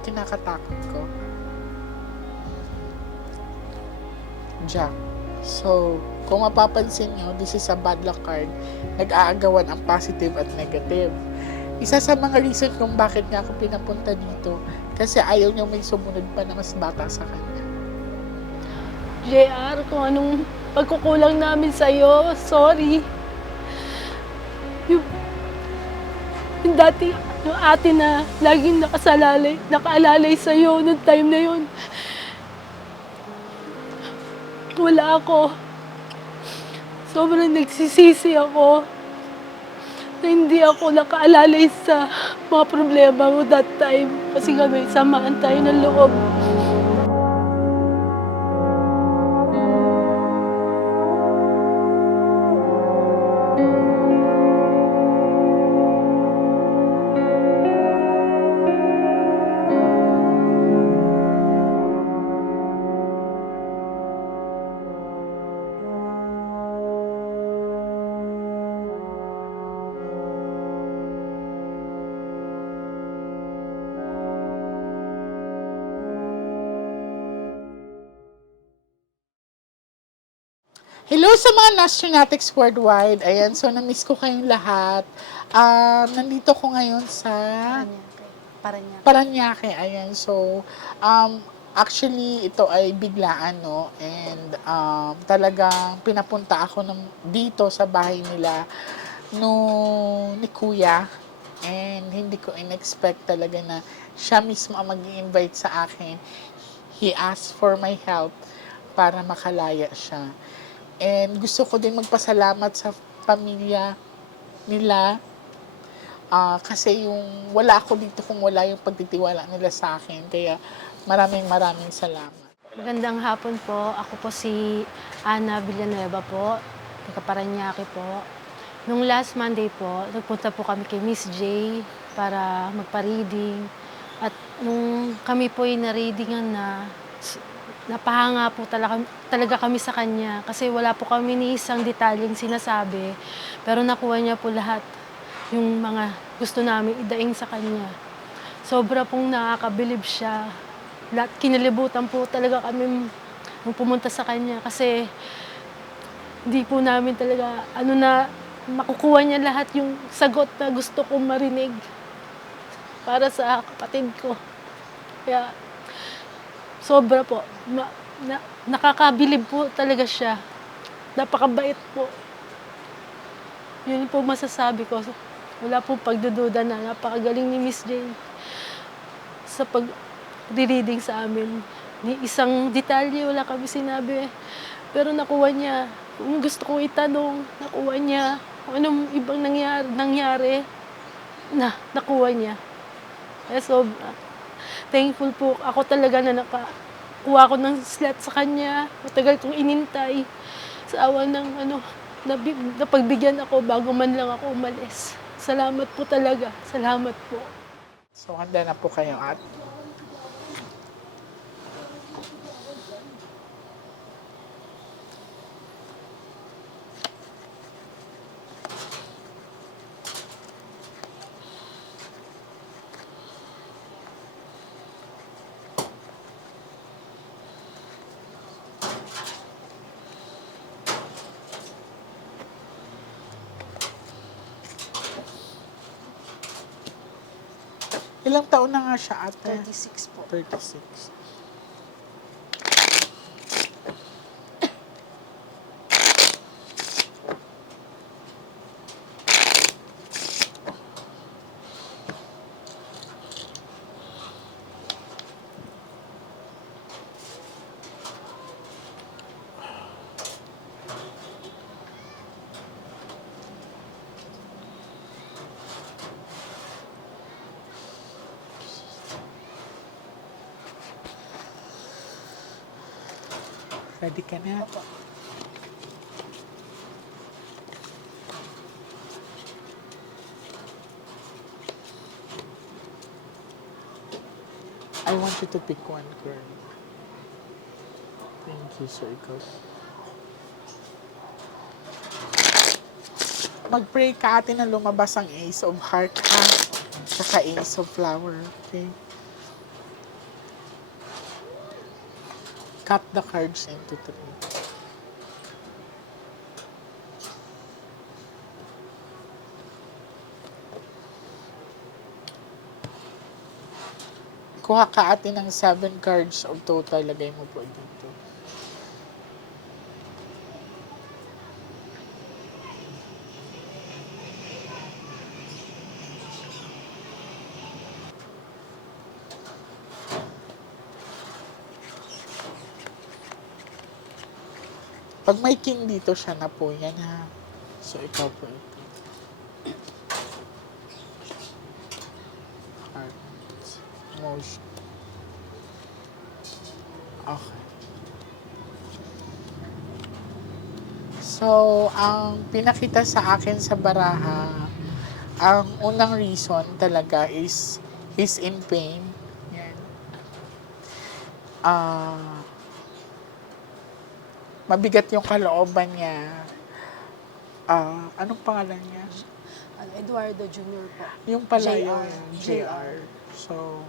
yung kinakatakot ko. Jack. So, kung mapapansin nyo, this is a bad luck card. Nag-aagawan ang positive at negative. Isa sa mga reason kung bakit nga ako pinapunta dito, kasi ayaw niya may sumunod pa na mas bata sa kanya. JR, kung anong pagkukulang namin sa'yo, sorry. Yung, yung dati, yung ate na laging nakaalalay sa'yo noong time na yun. Wala ako. Sobrang nagsisisi ako na hindi ako nakaalalay sa mga problema mo that time. Kasi nga may samaan tayo ng loob. Hello sa mga Nationatics worldwide. Ayan, so na-miss ko kayong lahat. Nandito ko ngayon sa Parañaque. Ayan, so actually ito ay biglaan, no? And talagang pinapunta ako dito sa bahay nila ni Kuya. And hindi ko in-expect talaga na siya mismo ang mag-i-invite sa akin. He asked for my help para makalaya siya. And gusto ko din magpasalamat sa pamilya nila kasi yung wala ako dito kung wala yung pagtitiwala nila sa akin. Kaya maraming salamat. Magandang hapon po. Ako po si Ana Villanueva po, taga Parañaque po. Nung last Monday po, nagpunta po kami kay Miss J para magpa-reading. At nung kami po ay na-readingan napahanga po talaga kami sa kanya. Kasi wala po kami ni isang detalyeng sinasabi. Pero nakuha niya po lahat yung mga gusto namin idaing sa kanya. Sobra pong nakakabilib siya. Lahat kinalibutan po talaga kami nung pumunta sa kanya kasi hindi po namin talaga makukuha niya lahat yung sagot na gusto kong marinig para sa kapatid ko. Kaya sobra po. Nakakabilib po talaga siya. Napakabait po. Yun po masasabi ko. Wala pong pagdududa na napakagaling ni Miss Jane sa pag-reading sa amin. Ni isang detalye wala kami sinabi. Pero nakuha niya. Kung gusto kong itanong, nakuha niya. Kung anong ibang nangyari nakuha niya. Kaya sobra. Thankful po ako talaga na nakakuha ko ng slot sa kanya. Matagal kong inintay sa awa ng napagbigyan ako bago man lang ako umalis. Salamat po talaga. Salamat po. So handa na po kayo at ilang taon na nga siya ate? 36 po. 36. Ready ka na? I want you to pick one, girl. Thank you, so ikaw. Mag-pray ka ate na lumabas ang Ace of Heart, ha? Saka Ace of Flower, okay? Cut the cards into three. Kuha ka ate ng 7 cards of total. Lagay mo po dito. Pag may king dito, siya na po yan ha. So, ikaw po ito. Cards. Motion. Okay. So, ang pinakita sa akin sa baraha, ang unang reason talaga is he's in pain. Yan. Mabigat yung kalooban niya. Anong pangalan niya? Eduardo Jr. po. Yung palayaw JR. yan, JR. So,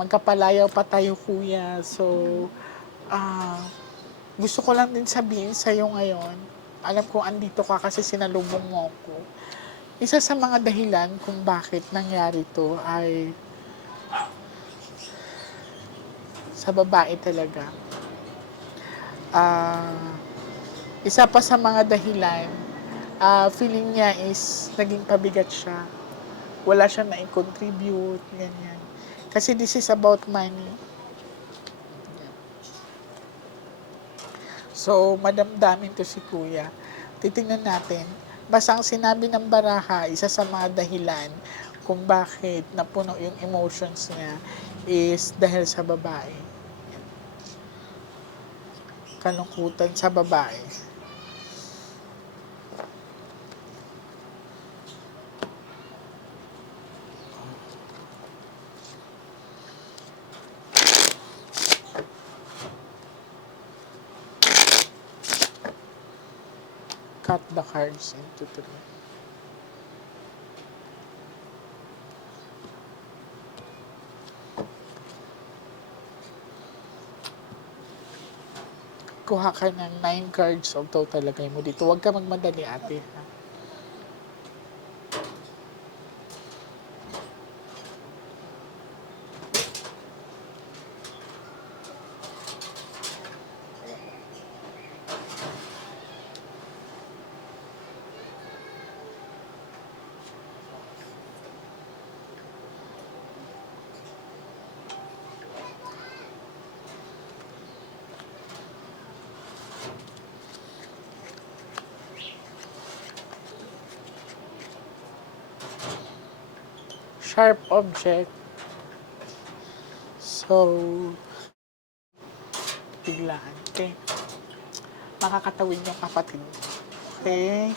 magkapalayaw pa tayo kuya. So, gusto ko lang din sabihin sa'yo ngayon, alam ko andito ka kasi sinalubong mo ako. Isa sa mga dahilan kung bakit nangyari to ay sa babae talaga. Isa pa sa mga dahilan, feeling niya is naging pabigat siya. Wala siya na-contribute, ganyan. Kasi this is about money. So, madamdamin to si kuya. Titingnan natin. Basta ang sinabi ng baraha, isa sa mga dahilan kung bakit napuno yung emotions niya is dahil sa babae. Kalungkutan sa babae. Cut the cards into three. Kuha ka ng 9 cards of total. Lagay mo dito. Huwag ka magmadali, ate. Ha? Sharp object. So, biglaan. Okay. Makakatawid yung kapatid mo. Okay.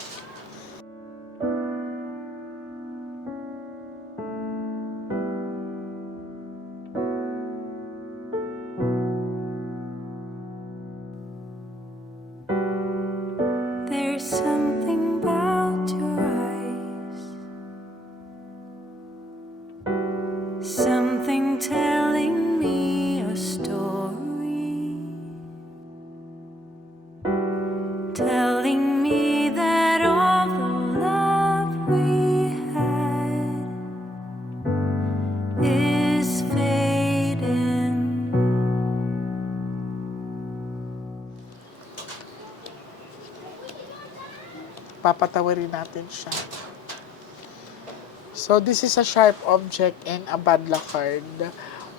There's something about your eyes, something telling me a story, telling me that all the love we had is fading. Papatawarin natin siya. So, this is a sharp object and a bad luck card.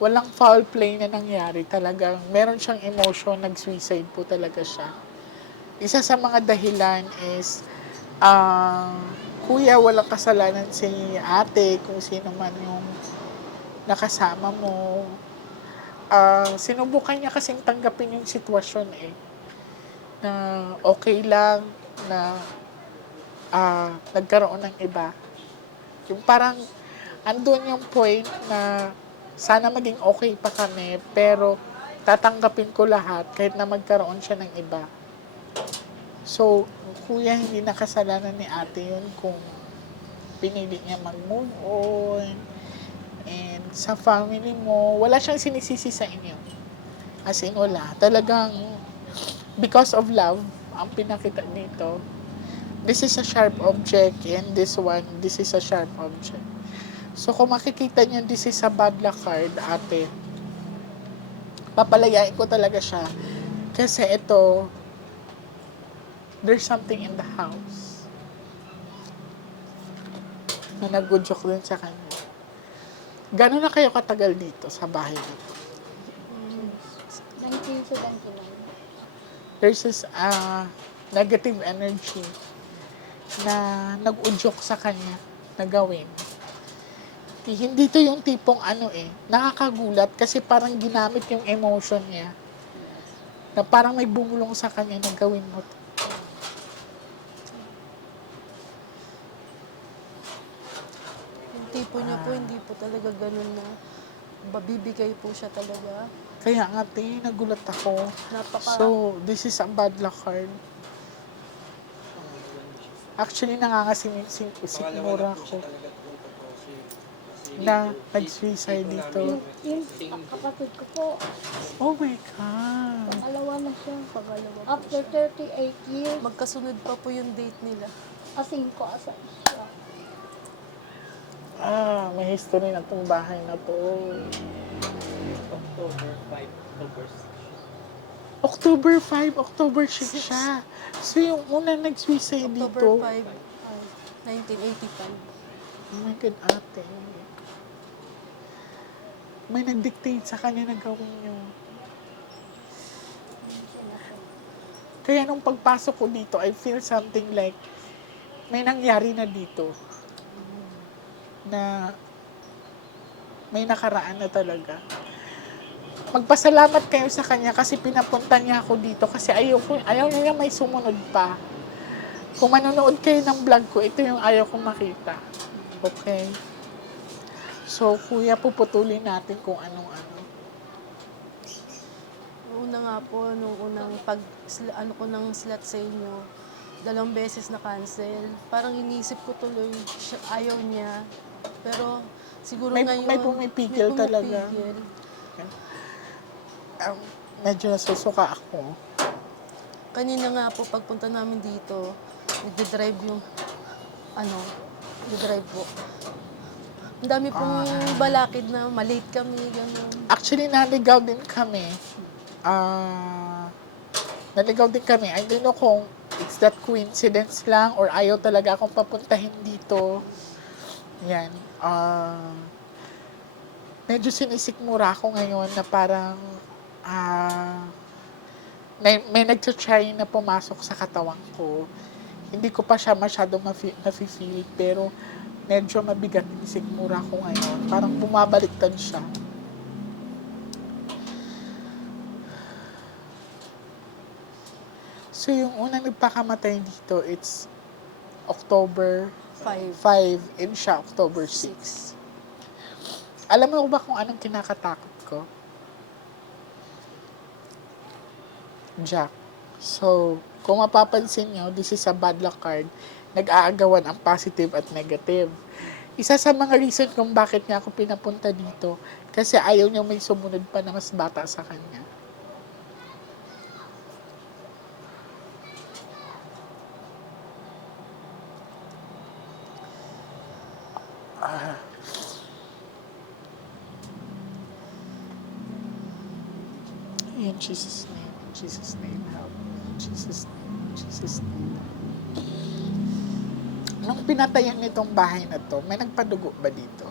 Walang foul play na nangyari. Talagang meron siyang emotion, nag-suicide po talaga siya. Isa sa mga dahilan is, kuya, walang kasalanan si ate, kung sino man yung nakasama mo. Sinubukan niya kasing tanggapin yung sitwasyon na okay lang na nagkaroon ng iba. Yung parang andun yung point na sana maging okay pa kami, pero tatanggapin ko lahat kahit na magkaroon siya ng iba. So, kuya, hindi nakasalanan ni ate yun kung pinili niya mag-move on. And sa family mo, wala siyang sinisisi sa inyo. As in, wala. Talagang, because of love, ang pinakita dito. This is a sharp object, and this is a sharp object. So, kung makikita niyo, this is a bad luck card, ate. Papalayain ko talaga siya. Kasi ito, there's something in the house na nag-joke din sa kanya. Gano'n na kayo katagal dito sa bahay dito? 1979. There's this negative energy na nag-udyok sa kanya na gawin. Hindi to yung tipong nakakagulat kasi parang ginamit yung emotion niya na parang may bumulong sa kanya na gawin mo to. Yung tipo niya po, hindi po talaga ganun na babibigay po siya talaga. Kaya nga, nagulat ako. Napaka- So, this is a bad luck card. Actually, nangangasimura ako na nag-suicide dito. Yung kapatid ko po, Oh my God. pangalawa na siya. Pangalawa po After siya. 38 years, Magkasunod pa po yung date nila. asing ko asa siya. May history na tong bahay na to. October 5, October 6 siya. So, yung una nag-suicide October dito. 5, 1985. Oh my God, ate. May nag-dictate sa kanya na gawin yun. Kaya nung pagpasok ko dito, I feel something like may nangyari na dito. Na may nakaraan na talaga. Magpasalamat kayo sa kanya kasi pinapunta niya ako dito kasi ayaw niya may sumunod pa. Kung manonood kayo ng vlog ko, ito yung ayaw kong makita. Okay? So, kuya, puputulin natin kung anong-ano. Una nga po, nung unang ano ko ng slot sa inyo, 2 beses na cancel. Parang inisip ko tuloy, ayaw niya. Pero siguro May ngayon, pumipigil talaga. Medyo nasusuka ako. Kanina nga po, pagpunta namin dito, nagde-drive yung, nagde-drive po. Ang dami pong balakid na malate kami, gano'n. Actually, naligaw din kami. Naligaw din kami. I don't know kung it's that coincidence lang or ayaw talaga akong papuntahin dito. Yan. Medyo sinisikmura ako ngayon na parang may nagtitry na pumasok sa katawan ko. Hindi ko pa siya masyado nafe-feel, pero medyo mabigat yung sigmura ko ngayon. Parang bumabaliktad siya. So, yung unang nagpakamatay dito, it's October 5 and siya October 6. Alam mo ba kung anong kinakatakot ko? Jack. So, kung mapapansin nyo, this is a bad luck card. Nag-aagawan ang positive at negative. Isa sa mga reason kung bakit niya ako pinapunta dito, kasi ayaw niya may sumunod pa na mas bata sa kanya. In Jesus' name, in Jesus' name, help me. In Jesus' name, in Jesus' name. Nung pinatayan nitong bahay na to, may nagpadugo ba dito?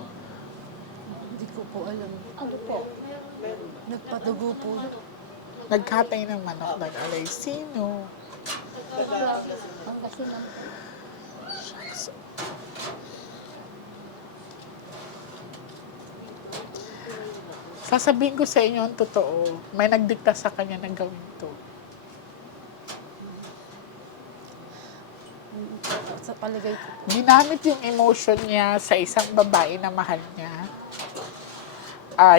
Hindi ko po alam. Ano po? Nagpadugo po. Nagkatay ng manok, nag-alay. Sino? Ang kasi ng Shucks. Sasabihin ko sa inyo ang totoo, may nagdikta sa kanya ng gawin to. Sa palagay ko. Ginamit yung emotion niya sa isang babae na mahal niya.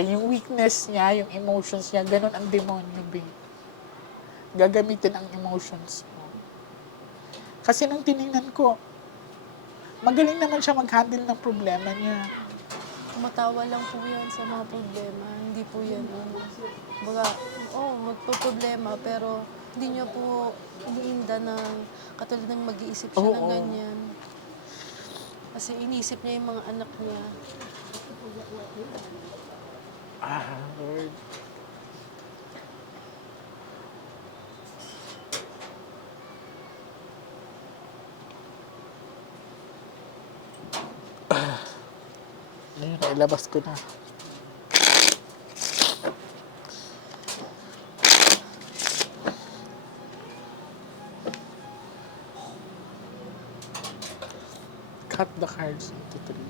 Yung weakness niya, yung emotions niya, ganun ang demonyo, babe. Gagamitin ang emotions mo. Kasi nung tinignan ko, magaling naman siya mag-handle ng problema niya. tumatawa lang po yan sa mga problema. Hindi po yan, baga, magpo-problema, pero hindi niya po iniinda ng katulad ng mag-iisip siya ng Oo. ganyan. Kasi inisip niya yung mga anak niya. Lord. Ayun, nailabas ko na. Cut the cards into three.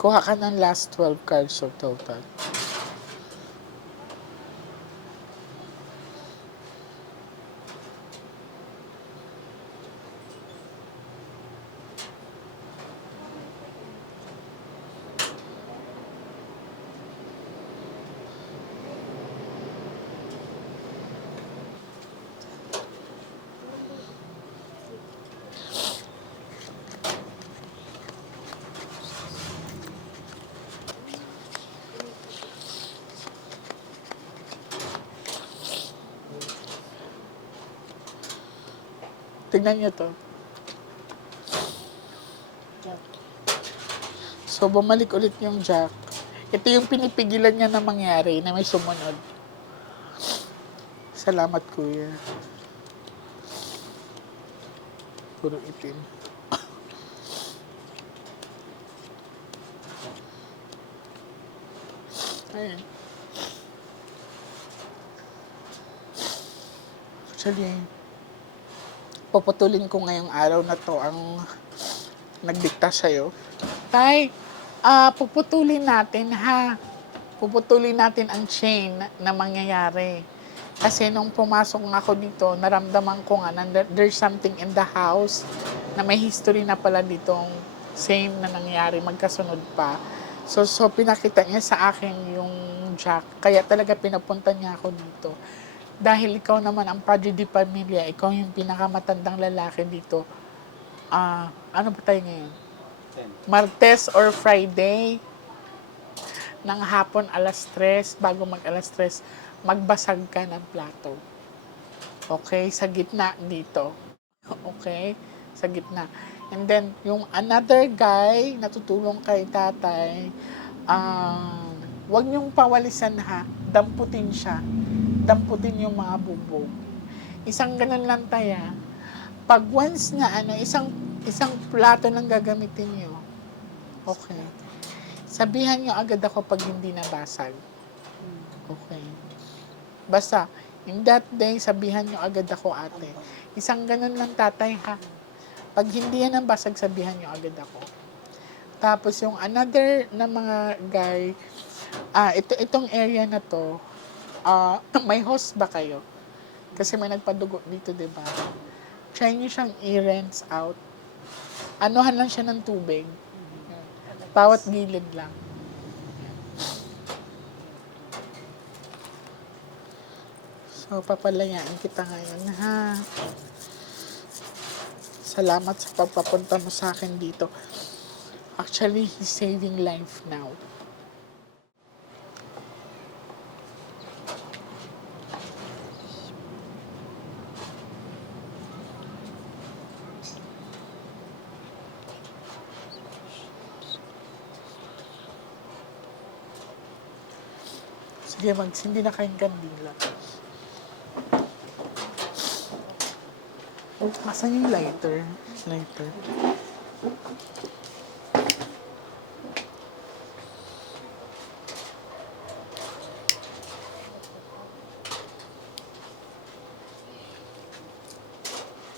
Kuha ka ng last 12 cards of total. Tignan niyo to. So, bumalik ulit yung Jack. Ito yung pinipigilan niya na mangyari, na may sumunod. Salamat, kuya. Puro itim. Ayun. Actually, puputulin ko ngayong araw na to ang nagdikta sa'yo. Tay, puputulin natin ha. Puputulin natin ang chain na mangyayari. Kasi nung pumasok nga ako dito, naramdaman ko nga na there's something in the house na may history na pala ditong same na nangyari, magkasunod pa. So pinakita niya sa akin yung Jack. Kaya talaga pinapunta niya ako dito. Dahil ikaw naman ang padre di pamilya, ikaw yung pinakamatandang lalaki dito. Ano ba tayo ngayon? Martes or Friday ng hapon alas 3, bago mag alas 3, magbasag ka ng plato. Okay? Sa gitna dito. Okay? Sa gitna. And then, yung another guy na tutulong kay tatay, wag niyong pawalisan ha. Damputin siya. Damputin yung mga bubog. Isang ganun lang taya. Pag once na isang plato lang gagamitin niyo. Okay. Sabihan niyo agad ako pag hindi nabasag. Okay. Basta, in that day, sabihan niyo agad ako, ate. Isang ganun lang, tatay, ha. Pag hindi yan ang basag, sabihan niyo agad ako. Tapos yung another na mga guy, itong area na to, may host ba kayo? Kasi may nagpadugo dito, di ba? Try niyo siyang i-rinse out. Anuhan lang siya ng tubig. Bawat gilid lang. So, papalayain kita ngayon, ha? Salamat sa pagpapunta mo sa akin dito. Actually, he's saving life now. Sige, magsindi na kayong kandila. Asan yung lighter? Lighter.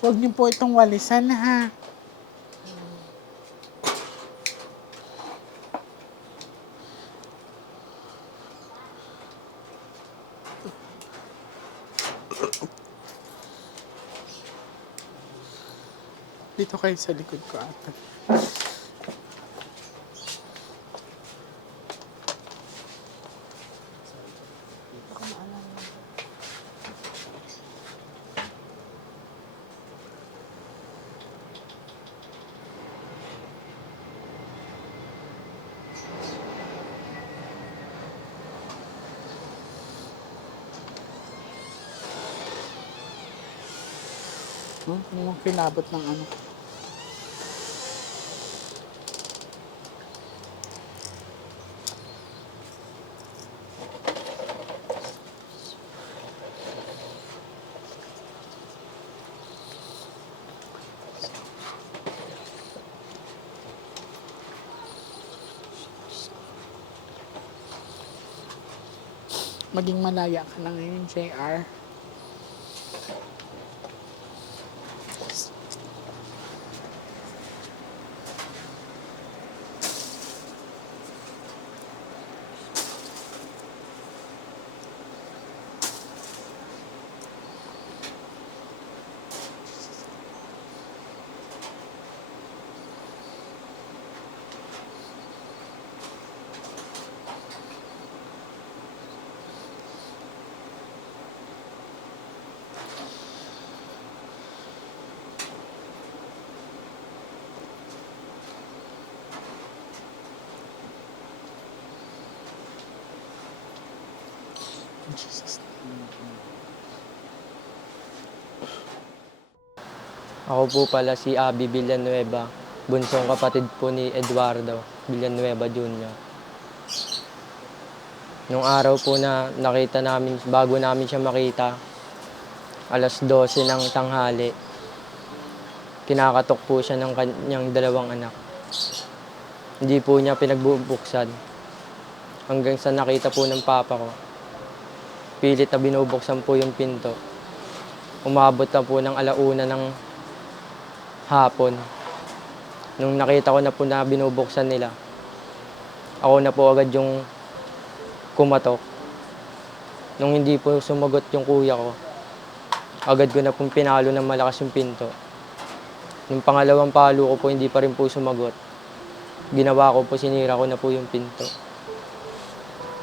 Huwag niyo po itong walisan, ha? Dito kayo sa likod ko, ata. Yung kinabot ng ano. Maging malaya ka na ngayon, JR. In Jesus' name. Ako po pala si Abby Villanueva, bunsong kapatid po ni Eduardo Villanueva Jr. Nung araw po na nakita namin, bago namin siya makita, alas 12 ng tanghali, kinakatok po siya ng kanyang dalawang anak. Hindi po niya pinagbubuksan hanggang sa nakita po ng papa ko. Pilit na binubuksan po yung pinto. Umabot na po ng alauna ng hapon. Nung nakita ko na po na binubuksan nila, ako na po agad yung kumatok. Nung hindi po sumagot yung kuya ko, agad ko na pong pinalo ng malakas yung pinto. Nung pangalawang palo ko po, hindi pa rin po sumagot. Ginawa ko po, sinira ko na po yung pinto.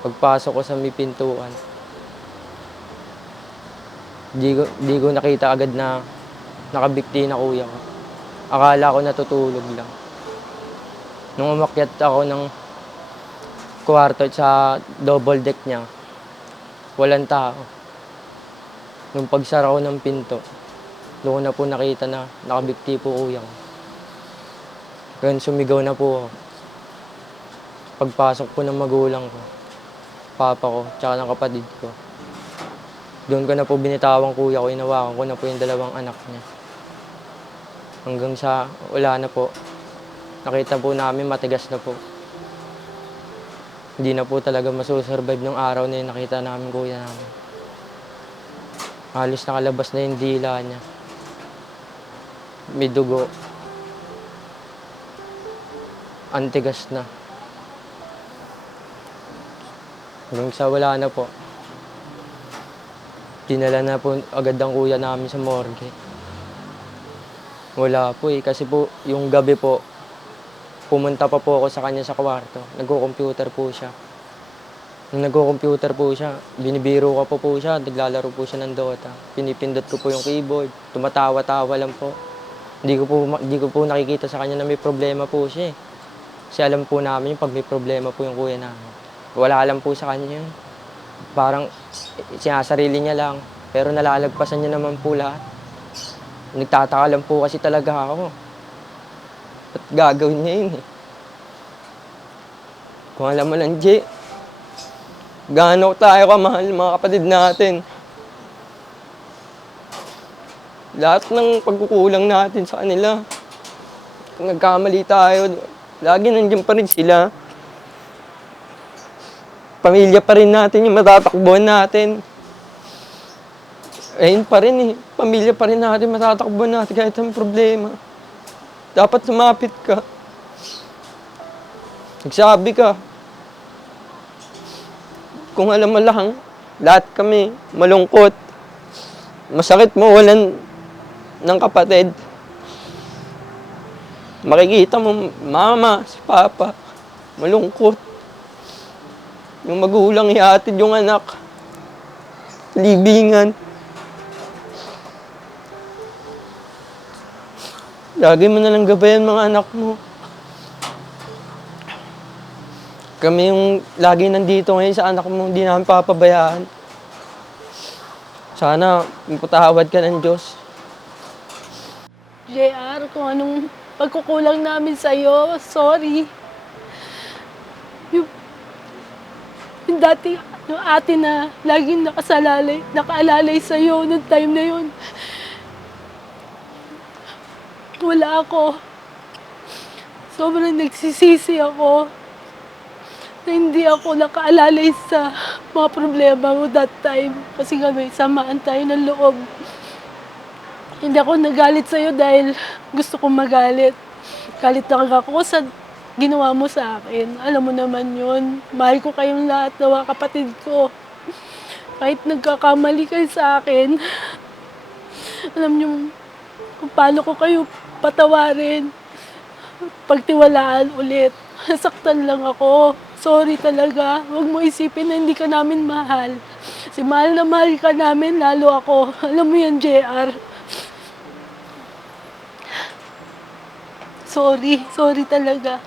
Pagpasok ko sa may pintuan, di ko nakita agad na nakabikti na kuya ko. Akala ko natutulog lang. Nung umakyat ako ng kwarto sa double deck niya, walang tao. Nung pagsara ko ng pinto, doon ko na po nakita na nakabikti po kuya ko. Kaya sumigaw na po ako. Pagpasok po ng magulang ko, papa ko, tsaka ng kapatid ko, doon ko na po binitawang kuya ko, inawakan ko na po yung dalawang anak niya. Hanggang sa wala na po, nakita po namin matigas na po. Hindi na po talaga masusurvive ng araw na yun, nakita namin kuya namin. Halos nakalabas na yung dila niya. May dugo. Antigas na. Hanggang sa wala na po. Dinala na po agad ang kuya namin sa morgue. Wala po kasi po yung gabi po, pumunta pa po ako sa kanya sa kwarto. Nagko-computer po siya. Nung nagko-computer po siya, binibiro ko po siya, naglalaro po siya ng Dota. Pinipindot ko po yung keyboard, tumatawa-tawa lang po. Hindi ko po nakikita sa kanya na may problema po siya eh. Kasi alam po namin pag may problema po yung kuya namin. Wala lang po sa kanya yun. Parang sinasarili niya lang, pero nalalagpasan niya naman po lahat. Nagtataka lang po kasi talaga ako. Ba't gagawin niya yun eh? Kung alam mo lang, Jay, gaano tayo kamahal mga kapatid natin. Lahat ng pagkukulang natin sa kanila, kung nagkamali tayo, lagi nandiyan pa rin sila. Pamilya pa rin natin yung matatakbuhan natin. Ayun pa rin eh. Pamilya pa rin natin, matatakbuhan natin kahit ang problema. Dapat sumapit ka. Nagsabi ka. Kung alam mo lang, lahat kami malungkot. Masakit mo walan ng kapatid. Makikita mo, mama, si papa, malungkot. Yung magulang ihatid yung anak. Libingan. Lagi mo na lang gabayan mga anak mo. Kami yung lagi nandito ngayon sa anak mo, hindi namin papabayaan. Sana, patawad ka ng Diyos. JR, kung anong pagkukulang namin sa'yo. Sorry. Yung, yung dati, yung ate na laging nakaalalay sa'yo noong time na yun. Wala ako. Sobrang nagsisisi ako na hindi ako nakaalalay sa mga problema mo that time. Kasi nga may samaan tayo ng loob. Hindi ako nagalit sa'yo dahil gusto kong magalit. Galit lang ako sa ginawa mo sa akin. Alam mo naman yun. Mahal ko kayong lahat na mga kapatid ko. Kahit nagkakamali kayo sa akin, alam niyo kung paano ko kayo patawarin. Pagtiwalaan ulit. Nasaktan lang ako. Sorry talaga. Huwag mo isipin na hindi ka namin mahal. Kasi mahal na mahal ka namin, lalo ako. Alam mo yan, JR. Sorry. Sorry talaga.